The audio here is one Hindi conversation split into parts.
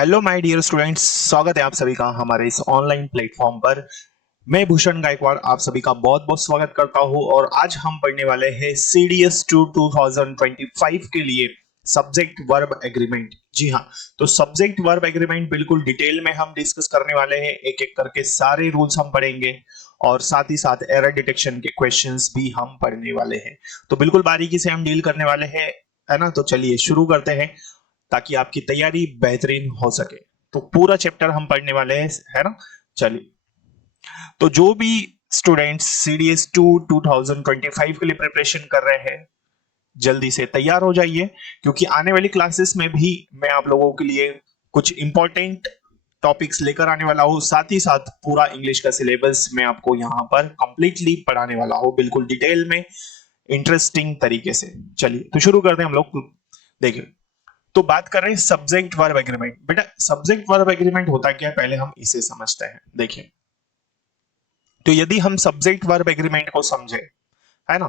हेलो माय डियर स्टूडेंट्स, स्वागत है आप सभी का हमारे इस ऑनलाइन प्लेटफॉर्म पर। मैं भूषण गायकवाड़ आप सभी का बहुत बहुत स्वागत करता हूं और आज हम पढ़ने वाले हैं CDS 2 2025 के लिए सब्जेक्ट वर्ब एग्रीमेंट। जी हाँ, तो सब्जेक्ट वर्ब एग्रीमेंट बिल्कुल डिटेल में हम डिस्कस करने वाले हैं। एक एक करके सारे रूल्स हम पढ़ेंगे और साथ ही साथ एरर डिटेक्शन के क्वेश्चंस भी हम पढ़ने वाले हैं। तो बिल्कुल बारीकी से हम डील करने वाले हैं, है ना। तो चलिए शुरू करते हैं ताकि आपकी तैयारी बेहतरीन हो सके। तो पूरा चैप्टर हम पढ़ने वाले हैं, है ना। चलिए, तो जो भी स्टूडेंट्स CDS 2 2025 के लिए प्रिपरेशन कर रहे हैं, जल्दी से तैयार हो जाइए, क्योंकि आने वाली क्लासेस में भी मैं आप लोगों के लिए कुछ इंपॉर्टेंट टॉपिक्स लेकर आने वाला हूं। साथ ही साथ पूरा इंग्लिश का सिलेबस मैं आपको यहाँ पर कंप्लीटली पढ़ाने वाला हूं, बिल्कुल डिटेल में, इंटरेस्टिंग तरीके से। चलिए तो शुरू करते हैं हम लोग। देखिए, तो बात कर रहे हैं सब्जेक्ट वर्ब एग्रीमेंट। बेटा, सब्जेक्ट वर्ब एग्रीमेंट होता क्या है, पहले हम इसे समझते हैं। देखिए, तो यदि हम सब्जेक्ट वर्ब एग्रीमेंट को समझे, है ना,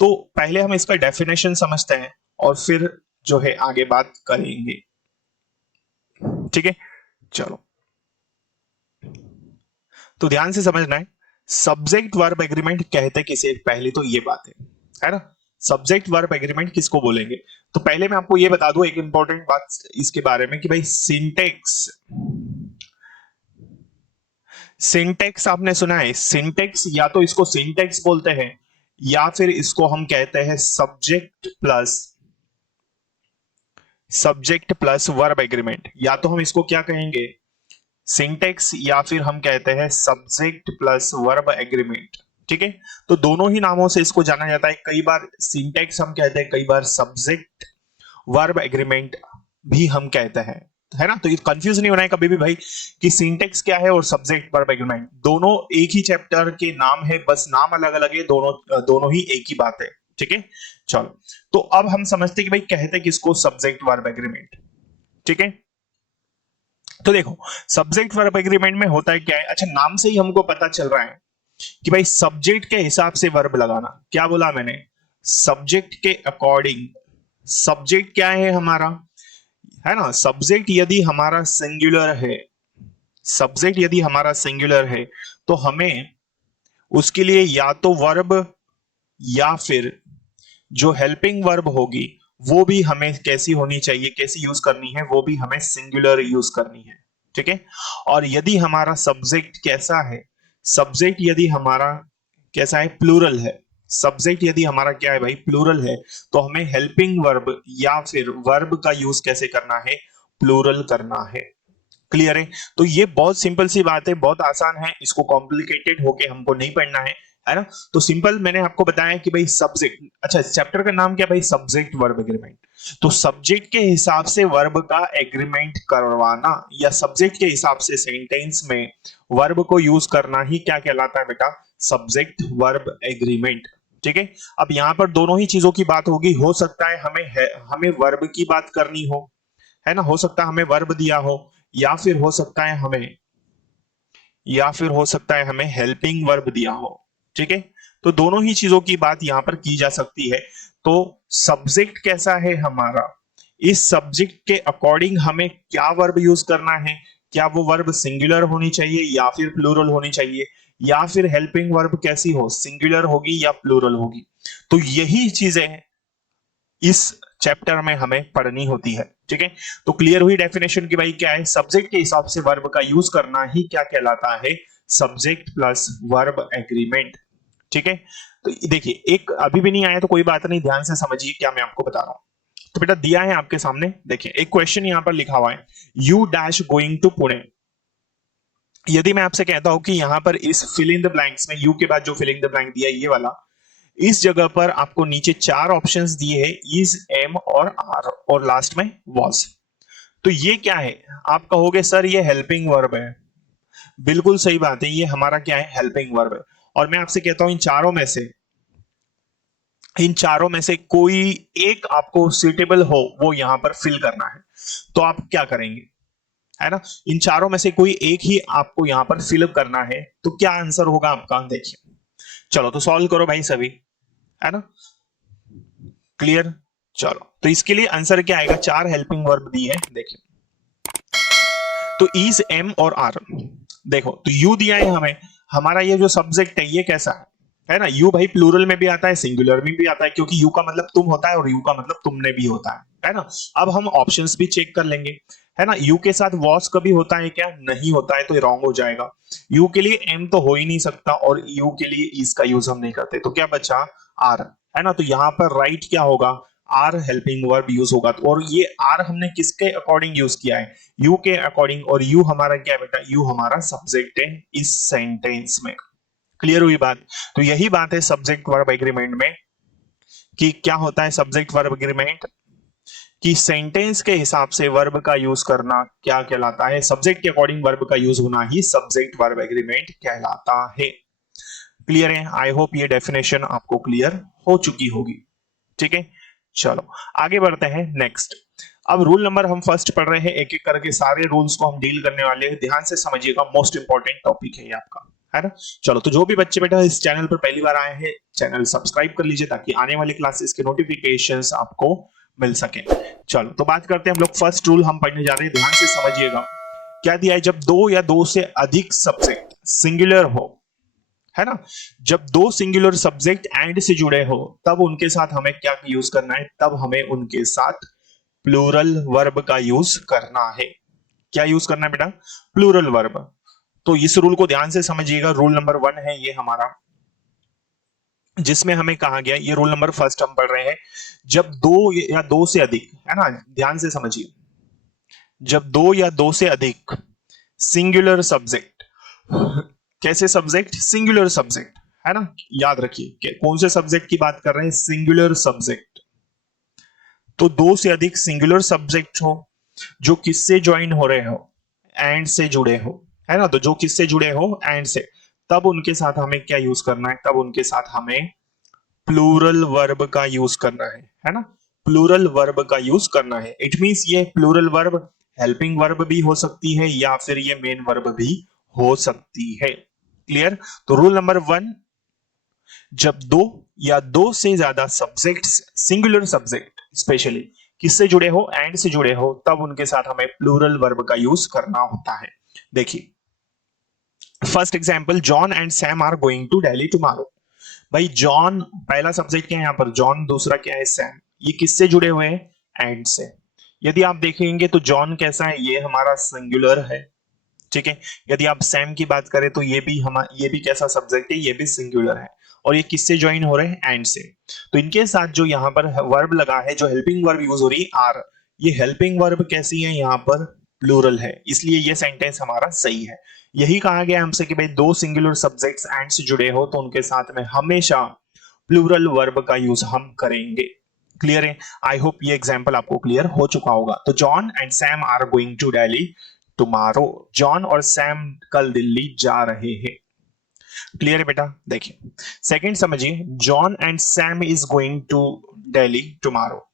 तो पहले हम इसका डेफिनेशन समझते हैं और फिर जो है आगे बात करेंगे। ठीक है, चलो तो ध्यान से समझना है। सब्जेक्ट वर्ब एग्रीमेंट कहते किसे, पहले तो ये बात है ना। सब्जेक्ट वर्ब एग्रीमेंट किसको बोलेंगे, तो पहले मैं आपको ये बता दूं एक इंपॉर्टेंट बात इसके बारे में कि भाई सिंटेक्स, सिंटेक्स आपने सुना है। सिंटेक्स या तो इसको सिंटेक्स बोलते हैं या फिर इसको हम कहते हैं सब्जेक्ट प्लस वर्ब एग्रीमेंट। या तो हम इसको क्या कहेंगे, सिंटेक्स, या फिर हम कहते हैं सब्जेक्ट प्लस वर्ब एग्रीमेंट। ठीक है, तो दोनों ही नामों से इसको जाना जाता है। कई बार सिंटेक्स हम कहते हैं, कई बार सब्जेक्ट वर्ब एग्रीमेंट भी हम कहते हैं, है ना। तो ये कंफ्यूज नहीं होना है कभी भी भाई कि सिंटेक्स क्या है और सब्जेक्ट वर्ब एग्रीमेंट, दोनों एक ही चैप्टर के नाम है, बस नाम अलग अलग है, दोनों दोनों ही एक ही बात है। ठीक है, चलो तो अब हम समझते हैं कि भाई कहते किसको, सब्जेक्ट वर्ब एग्रीमेंट। ठीक है, तो देखो सब्जेक्ट वर्ब एग्रीमेंट में होता है क्या है। अच्छा, नाम से ही हमको पता चल रहा है कि भाई सब्जेक्ट के हिसाब से वर्ब लगाना। क्या बोला मैंने, सब्जेक्ट के अकॉर्डिंग। सब्जेक्ट क्या है हमारा, है ना। सब्जेक्ट यदि हमारा सिंगुलर है, सब्जेक्ट यदि हमारा सिंगुलर है तो हमें उसके लिए या तो वर्ब या फिर जो हेल्पिंग वर्ब होगी वो भी हमें कैसी होनी चाहिए, कैसी यूज करनी है, वो भी हमें सिंगुलर यूज करनी है। ठीक है, और यदि हमारा सब्जेक्ट कैसा है, सब्जेक्ट यदि हमारा कैसा है, प्लूरल है। सब्जेक्ट यदि हमारा क्या है भाई, प्लूरल है, तो हमें हेल्पिंग वर्ब या फिर वर्ब का यूज कैसे करना है, प्लूरल करना है। क्लियर है, तो ये बहुत सिंपल सी बात है, बहुत आसान है, इसको कॉम्प्लिकेटेड होके हमको नहीं पढ़ना है ना। तो सिंपल मैंने आपको बताया कि भाई सब्जेक्ट, अच्छा चैप्टर का नाम क्या भाई, सब्जेक्ट वर्ब एग्रीमेंट। तो सब्जेक्ट के हिसाब से वर्ब का एग्रीमेंट करवाना या सब्जेक्ट के हिसाब से सेंटेंस में वर्ब को यूज करना ही क्या कहलाता है बेटा, सब्जेक्ट वर्ब एग्रीमेंट। ठीक है, अब यहां पर दोनों ही चीजों की बात होगी। हो सकता है हमें वर्ब की बात करनी हो, है ना, हो सकता है हमें वर्ब दिया हो, या फिर हो सकता है हमें हेल्पिंग वर्ब दिया हो। ठीक है, तो दोनों ही चीजों की बात यहां पर की जा सकती है। तो सब्जेक्ट कैसा है हमारा, इस सब्जेक्ट के अकॉर्डिंग हमें क्या वर्ब यूज करना है, क्या वो वर्ब सिंगुलर होनी चाहिए या फिर प्लूरल होनी चाहिए, या फिर हेल्पिंग वर्ब कैसी हो, सिंगुलर होगी या प्लूरल होगी। तो यही चीजें इस चैप्टर में हमें पढ़नी होती है। ठीक है, तो क्लियर हुई डेफिनेशन की भाई क्या है, सब्जेक्ट के हिसाब से वर्ब का यूज करना ही क्या कहलाता है, सब्जेक्ट प्लस वर्ब एग्रीमेंट। ठीक है, तो देखिए एक अभी भी नहीं आया तो कोई बात नहीं, ध्यान से समझिए क्या मैं आपको बता रहा हूं। तो बेटा दिया है आपके सामने, देखिए एक क्वेश्चन यहां पर लिखा हुआ है, you dash going to Pune. यदि मैं आपसे कहता हूं कि यहां पर इस फिल इन द ब्लैंक्स में यू के बाद जो फिल इन द ब्लैंक दिया है ये वाला, इस जगह पर आपको नीचे चार ऑप्शंस दिए हैं, इज, एम और आर, और लास्ट में वॉज। तो ये क्या है, आप कहोगे सर ये हेल्पिंग वर्ब है। बिल्कुल सही बात है, ये हमारा क्या है, हेल्पिंग वर्ब है। और मैं आपसे कहता हूं इन चारों में से कोई एक आपको सुटेबल हो वो यहां पर फिल करना है, तो आप क्या करेंगे, है ना। इन चारों में से कोई एक ही आपको यहां पर फिल करना है, तो क्या आंसर होगा आपका, देखिए। चलो तो सॉल्व करो भाई सभी, है ना, क्लियर। चलो तो इसके लिए आंसर क्या आएगा, चार हेल्पिंग वर्ब दी है, देखिए तो इज एम और आर, देखो तो यू दिया है हमें, हमारा ये जो सब्जेक्ट है ये कैसा है ना, यू भाई प्लूरल में भी आता है सिंगुलर में भी आता है, क्योंकि यू का मतलब तुम होता है और यू का मतलब तुमने भी होता है ना। अब हम ऑप्शंस भी चेक कर लेंगे, है ना। यू के साथ वॉस कभी होता है क्या, नहीं होता है, तो रॉन्ग हो जाएगा। यू के लिए एम तो हो ही नहीं सकता और यू के लिए इज का यूज हम नहीं करते, तो क्या बचा आर, है ना। तो यहां पर राइट क्या होगा, आर हेल्पिंग वर्ब यूज होगा। और ये आर हमने किसके अकॉर्डिंग यूज किया है, यू के अकॉर्डिंग, और यू हमारा क्या बेटा, यू हमारा सब्जेक्ट है इस सेंटेंस में। क्लियर हुई बात। तो यही बात है सब्जेक्ट वर्ब एग्रीमेंट में, कि क्या होता है सब्जेक्ट वर्ब एग्रीमेंट, कि सेंटेंस के हिसाब से वर्ब का यूज करना क्या कहलाता है, सब्जेक्ट के अकॉर्डिंग वर्ब का यूज होना ही सब्जेक्ट वर्ब एग्रीमेंट कहलाता है। क्लियर है, आई होप ये डेफिनेशन आपको क्लियर हो चुकी होगी। ठीक है, चलो आगे बढ़ते हैं नेक्स्ट। अब रूल नंबर हम फर्स्ट पढ़ रहे हैं, एक एक करके सारे रूल्स को हम डील करने वाले हैं, ध्यान से समझिएगा, मोस्ट इंपॉर्टेंट टॉपिक है ये आपका, है ना। चलो तो जो भी बच्चे बेटा इस चैनल पर पहली बार आए हैं, चैनल सब्सक्राइब कर लीजिए ताकि आने वाली क्लासेस के नोटिफिकेशंस आपको मिल सके। चलो तो बात करते हैं हम लोग, फर्स्ट रूल हम पढ़ने जा रहे हैं, ध्यान से समझिएगा। क्या दिया है, जब दो या दो से अधिक सब्जेक्ट सिंगुलर हो, है ना, जब दो सिंगुलर सब्जेक्ट एंड से जुड़े हो तब उनके साथ हमें क्या यूज करना है, तब हमें उनके साथ प्लूरल वर्ब का यूज करना है। क्या यूज करना है बेटा, प्लूरल वर्ब। तो इस रूल को ध्यान से समझिएगा, रूल नंबर 1 है ये हमारा, जिसमें हमें कहा गया, ये रूल नंबर फर्स्ट हम पढ़ रहे हैं, जब दो या दो से अधिक, है ना, ध्यान से समझिए, जब दो या दो से अधिक सिंगुलर सब्जेक्ट, कैसे सब्जेक्ट, सिंगुलर सब्जेक्ट, है ना, याद रखिए कौन से सब्जेक्ट की बात कर रहे हैं, सिंगुलर सब्जेक्ट। तो दो से अधिक सिंगुलर सब्जेक्ट हो जो किससे ज्वाइन हो रहे हो, एंड से जुड़े हो, है ना, तो जो किससे जुड़े हो, एंड से, तब उनके साथ हमें क्या यूज करना है, तब उनके साथ हमें प्लूरल वर्ब का यूज करना है ना, प्लूरल वर्ब का यूज करना है। इट मींस ये प्लूरल वर्ब हेल्पिंग वर्ब भी हो सकती है या फिर ये मेन वर्ब भी हो सकती है। क्लियर। तो रूल नंबर 1, जब दो या दो से ज्यादा सब्जेक्ट्स, सिंगुलर सब्जेक्ट स्पेशली, किससे जुड़े हो, एंड से जुड़े हो, तब उनके साथ हमें प्लूरल वर्ब का यूज करना होता है। देखिए first example, John and Sam are going to Delhi tomorrow. भाई जॉन पहला सब्जेक्ट क्या है यहाँ पर, जॉन, दूसरा क्या है, सैम, ये किससे जुड़े हुए हैं, एंड से। यदि आप देखेंगे तो जॉन कैसा है, ये हमारा सिंगुलर है, ठीक है। यदि आप सैम की बात करें तो ये भी कैसा सब्जेक्ट है, ये भी सिंगुलर है, और ये किससे ज्वाइन हो रहे हैं, एंड से। तो इनके साथ जो यहाँ पर वर्ब लगा है, जो हेल्पिंग वर्ब यूज हो रही है आर, ये हेल्पिंग वर्ब कैसी है, यहाँ पर प्लूरल है, इसलिए ये सेंटेंस हमारा सही है। यही कहा गया हमसे कि भाई दो सिंगुलर सब्जेक्ट्स एंड से जुड़े हो तो उनके साथ में हमेशा प्लूरल वर्ब का यूज हम करेंगे। क्लियर है, आई होप ये एग्जांपल आपको क्लियर हो चुका होगा। तो John and Sam are going to Delhi tomorrow, John और सैम कल दिल्ली जा रहे हैं। क्लियर है बेटा। देखिए सेकंड समझिए, John and Sam is going to Delhi tomorrow,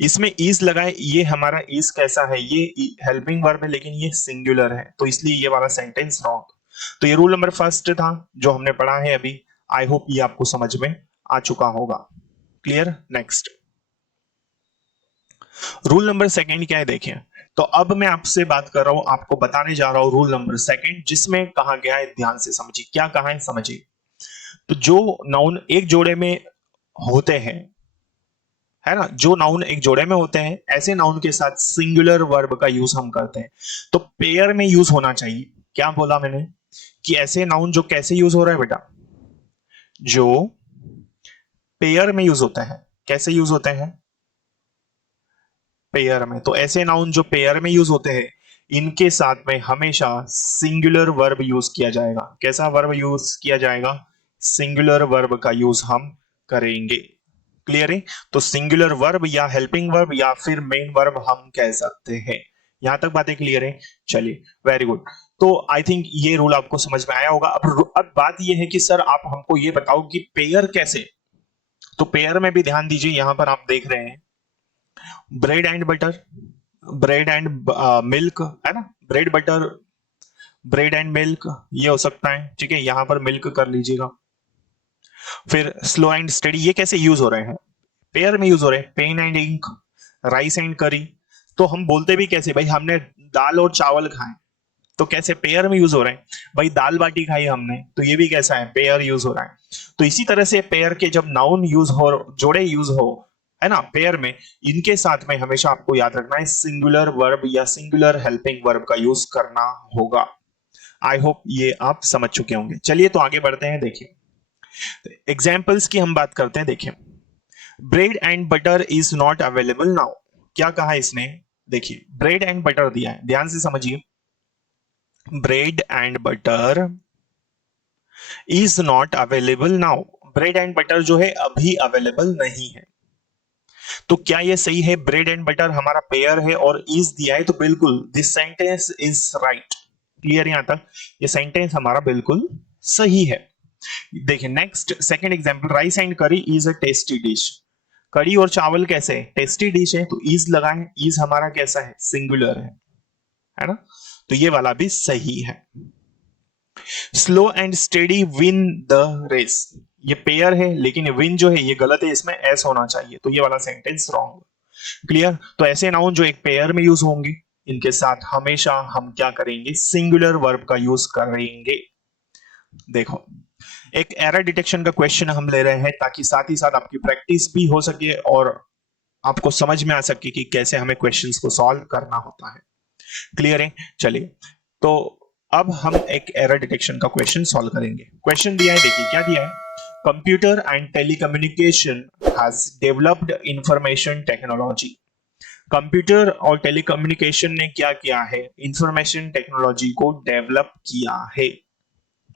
इसमें इज लगा है, ये हमारा इज कैसा है, ये हेल्पिंग वर्ब है लेकिन ये सिंगुलर है, तो इसलिए ये वाला सेंटेंस रॉन्ग। तो ये रूल नंबर फर्स्ट था जो हमने पढ़ा है अभी, आई होप ये आपको समझ में आ चुका होगा। Clear. Next rule number second क्या है, देखिए तो अब मैं आपसे बात कर रहा हूं, आपको बताने जा रहा हूं रूल नंबर सेकंड, जिसमें कहा गया है, ध्यान से समझिए क्या कहा है, समझिए। तो जो नाउन एक जोड़े में होते हैं, है ना, जो नाउन एक जोड़े में होते हैं, ऐसे नाउन के साथ सिंगुलर वर्ब का यूज हम करते हैं, तो पेयर में यूज होना चाहिए। क्या बोला मैंने, कि ऐसे नाउन जो कैसे यूज हो रहा है बेटा, जो पेयर में यूज होता है, कैसे यूज होते हैं, पेयर में। तो ऐसे नाउन जो पेयर में यूज होते हैं, इनके साथ में हमेशा सिंगुलर वर्ब यूज किया जाएगा। कैसा वर्ब यूज किया जाएगा, सिंगुलर वर्ब का यूज हम करेंगे। क्लियर है। तो सिंगुलर वर्ब या हेल्पिंग वर्ब या फिर मेन वर्ब हम कह सकते हैं। यहां तक बातें क्लियर है, चलिए वेरी गुड। तो आई थिंक ये रूल आपको समझ में आया होगा। अब बात ये है कि सर आप हमको ये बताओ कि पेयर कैसे, तो पेयर में भी ध्यान दीजिए, यहां पर आप देख रहे हैं bread and butter, bread and milk, है ना, bread butter, bread and milk, ये हो सकता है, ठीक है, यहां पर मिल्क कर लीजिएगा। फिर स्लो एंड स्टडी, ये कैसे यूज हो रहे हैं, पेयर में यूज हो रहे हैं, pen and ink, rice and curry. तो हम बोलते भी कैसे, भाई हमने दाल और चावल खाए, तो कैसे पेयर में यूज हो रहा है भाई, दाल बाटी खाई हमने तो ये भी कैसा है, पेयर यूज हो रहा है। तो इसी तरह से पेयर के जब नाउन यूज हो, जोड़े यूज हो, है ना, पेयर में, इनके साथ में हमेशा आपको याद रखना है सिंगुलर वर्ब या सिंगुलर हेल्पिंग वर्ब का यूज करना होगा। आई होप ये आप समझ चुके होंगे। चलिए तो आगे बढ़ते हैं। देखिए एग्जाम्पल्स की हम बात करते हैं। देखिए bread and butter is not available now. क्या कहा इसने, देखिए ब्रेड एंड बटर दिया है, ध्यान से समझिए। Bread and butter is not available now, bread and butter जो है अभी अवेलेबल नहीं है। तो क्या ये सही है, ब्रेड एंड बटर हमारा पेयर है और इज दिया है, तो बिल्कुल this sentence is right. Clear यहां तक, ये सेंटेंस हमारा बिल्कुल सही है। देखिए next second example, rice and करी इज अ टेस्टी डिश। कड़ी और चावल कैसे टेस्टी डिश है, तो इज लगा है, इज हमारा कैसा है, सिंगुलर है ना, तो ये वाला भी सही है। Slow and steady win the race, ये पेयर है लेकिन विन जो है ये गलत है, इसमें एस होना चाहिए, तो ये वाला सेंटेंस रॉन्ग। क्लियर, तो ऐसे नाउन जो एक पेयर में यूज होंगे, इनके साथ हमेशा हम क्या करेंगे, सिंगुलर वर्ब का यूज करेंगे। देखो एक एरर डिटेक्शन का क्वेश्चन हम ले रहे हैं ताकि साथ ही साथ आपकी प्रैक्टिस भी हो सके और आपको समझ में आ सके कि कैसे हमें क्वेश्चंस को सॉल्व करना होता है। क्लियर है, चलिए तो अब हम एक एरर डिटेक्शन का क्वेश्चन सॉल्व करेंगे। क्वेश्चन दिया है, देखिए क्या दिया है, computer and telecommunication has developed information technology. Computer और टेलीकम्युनिकेशन ने क्या किया है, इंफॉर्मेशन टेक्नोलॉजी को डेवलप किया है।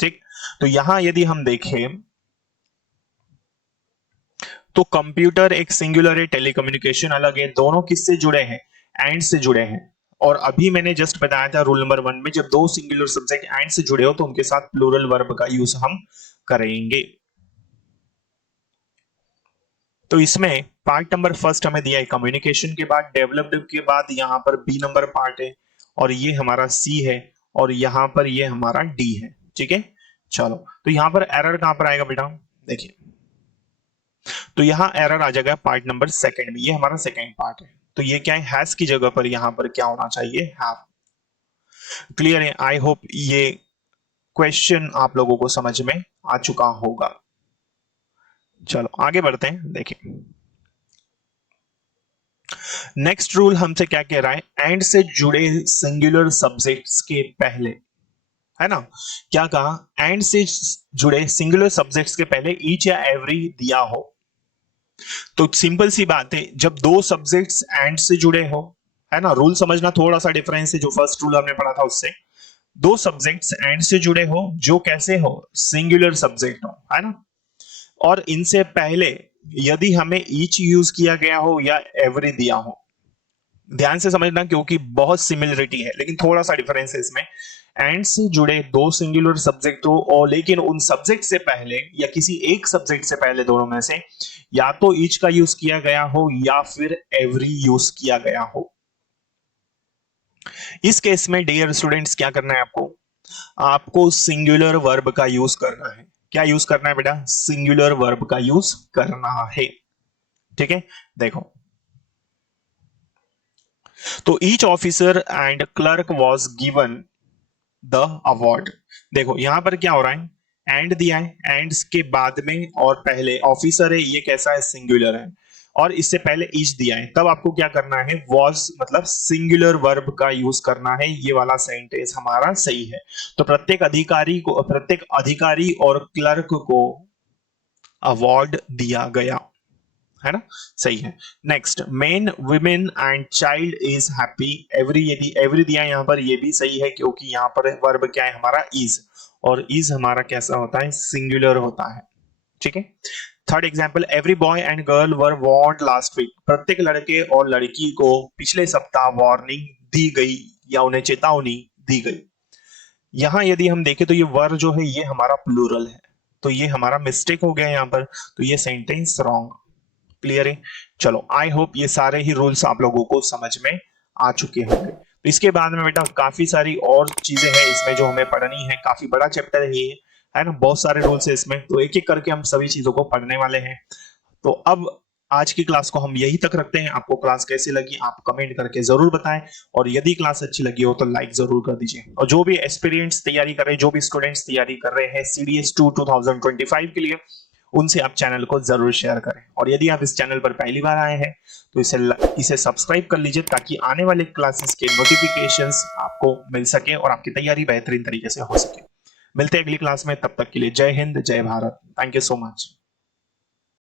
ठीक, तो यहां यदि हम देखें तो कंप्यूटर एक सिंगुलर है, टेलीकम्युनिकेशन अलग है, दोनों किससे जुड़े हैं, एंड से जुड़े हैं। और अभी मैंने जस्ट बताया था रूल नंबर 1 में, जब दो सिंगुलर सब्जेक्ट एंड से जुड़े हो तो उनके साथ प्लूरल वर्ब का यूज हम करेंगे। तो इसमें पार्ट नंबर फर्स्ट हमें दिया है कम्युनिकेशन के बाद, डेवलप्ड के बाद यहां पर बी नंबर पार्ट है, और ये हमारा सी है, और यहां पर ये हमारा डी है। ठीक है, चलो तो यहां पर एरर कहां पर आएगा बेटा, देखिए तो यहां एरर आ जाएगा पार्ट नंबर सेकंड में, ये हमारा सेकंड पार्ट है, तो ये क्या है, हैज की जगह पर यहां पर क्या होना चाहिए, हैव। क्लियर है, आई होप ये क्वेश्चन आप लोगों को समझ में आ चुका होगा। चलो आगे बढ़ते हैं। देखिए नेक्स्ट रूल हमसे क्या कह रहा है, एंड से जुड़े सिंगुलर सब्जेक्ट्स के पहले, है ना, क्या कहा, एंड से जुड़े सिंगुलर सब्जेक्ट्स के पहले ईच या एवरी दिया हो। तो सिंपल सी बात है, जब दो सब्जेक्ट्स एंड से जुड़े हो, है ना, रूल समझना थोड़ा सा डिफरेंस है जो फर्स्ट रूल हमने पढ़ा था उससे। दो सब्जेक्ट्स एंड से जुड़े हो जो कैसे हो, सिंगुलर सब्जेक्ट हो, है ना, और इनसे पहले यदि हमें ईच यूज किया गया हो या एवरी दिया हो, ध्यान से समझना क्योंकि बहुत सिमिलरिटी है लेकिन थोड़ा सा डिफरेंस है इसमें। एंड से जुड़े दो सिंगुलर सब्जेक्ट हो और लेकिन उन सब्जेक्ट से पहले या किसी एक सब्जेक्ट से पहले दोनों में से या तो ईच का यूज किया गया हो या फिर एवरी यूज किया गया हो। इस केस में डियर स्टूडेंट्स क्या करना है आपको, आपको सिंगुलर वर्ब का यूज करना है। क्या यूज करना है बेटा, सिंगुलर वर्ब का यूज करना है। ठीक है, देखो तो each officer and clerk was given the award. देखो यहां पर क्या हो रहा है, एंड दिया है, एंड के बाद में और पहले ऑफिसर है, ये कैसा है, सिंगुलर है, और इससे पहले ईच दिया है, तब आपको क्या करना है, वाज मतलब सिंगुलर वर्ब का यूज करना है। ये वाला सेंटेंस हमारा सही है। तो प्रत्येक अधिकारी और क्लर्क को अवार्ड दिया गया, है ना, सही है। Next, main women and child is happy. Every, यदि एवरी दिया है यहां पर, ये भी सही है क्योंकि यहां पर वर्ब क्या है हमारा, इज, और इज हमारा कैसा होता है, सिंगुलर होता है। ठीक है, third example, every boy and girl were warned last week. प्रत्येक लड़के और लड़की को पिछले सप्ताह वार्निंग दी गई या उन्हें चेतावनी दी गई। यहां यदि हम देखें तो ये वर जो है ये हमारा प्लूरल है, तो ये हमारा मिस्टेक हो गया यहां पर, तो ये सेंटेंस रॉन्ग। क्लियर है, चलो आई होप ये सारे ही रूल्स आप लोगों को समझ में आ चुके होंगे। तो इसके बाद में बेटा काफी सारी और चीजें हैं इसमें जो हमें पढ़नी है, काफी बड़ा चैप्टर है ये, है ना, बहुत सारे रूल्स है इसमें, तो एक एक करके हम सभी चीजों को पढ़ने वाले हैं। तो अब आज की क्लास को हम यही तक रखते हैं। आपको क्लास कैसी लगी आप कमेंट करके जरूर बताएं, और यदि क्लास अच्छी लगी हो तो लाइक जरूर कर दीजिए। और जो भी एस्पिरेंट्स तैयारी कर रहे हैं, जो भी स्टूडेंट्स तैयारी कर रहे हैं CDS2 2025 के लिए, उनसे आप चैनल को जरूर शेयर करें। और यदि आप इस चैनल पर पहली बार आए हैं तो इसे सब्सक्राइब कर लीजिए, ताकि आने वाले क्लासेस के नोटिफिकेशंस आपको मिल सके और आपकी तैयारी बेहतरीन तरीके से हो सके। मिलते हैं अगली क्लास में, तब तक के लिए जय हिंद, जय Bharat. Thank you so much.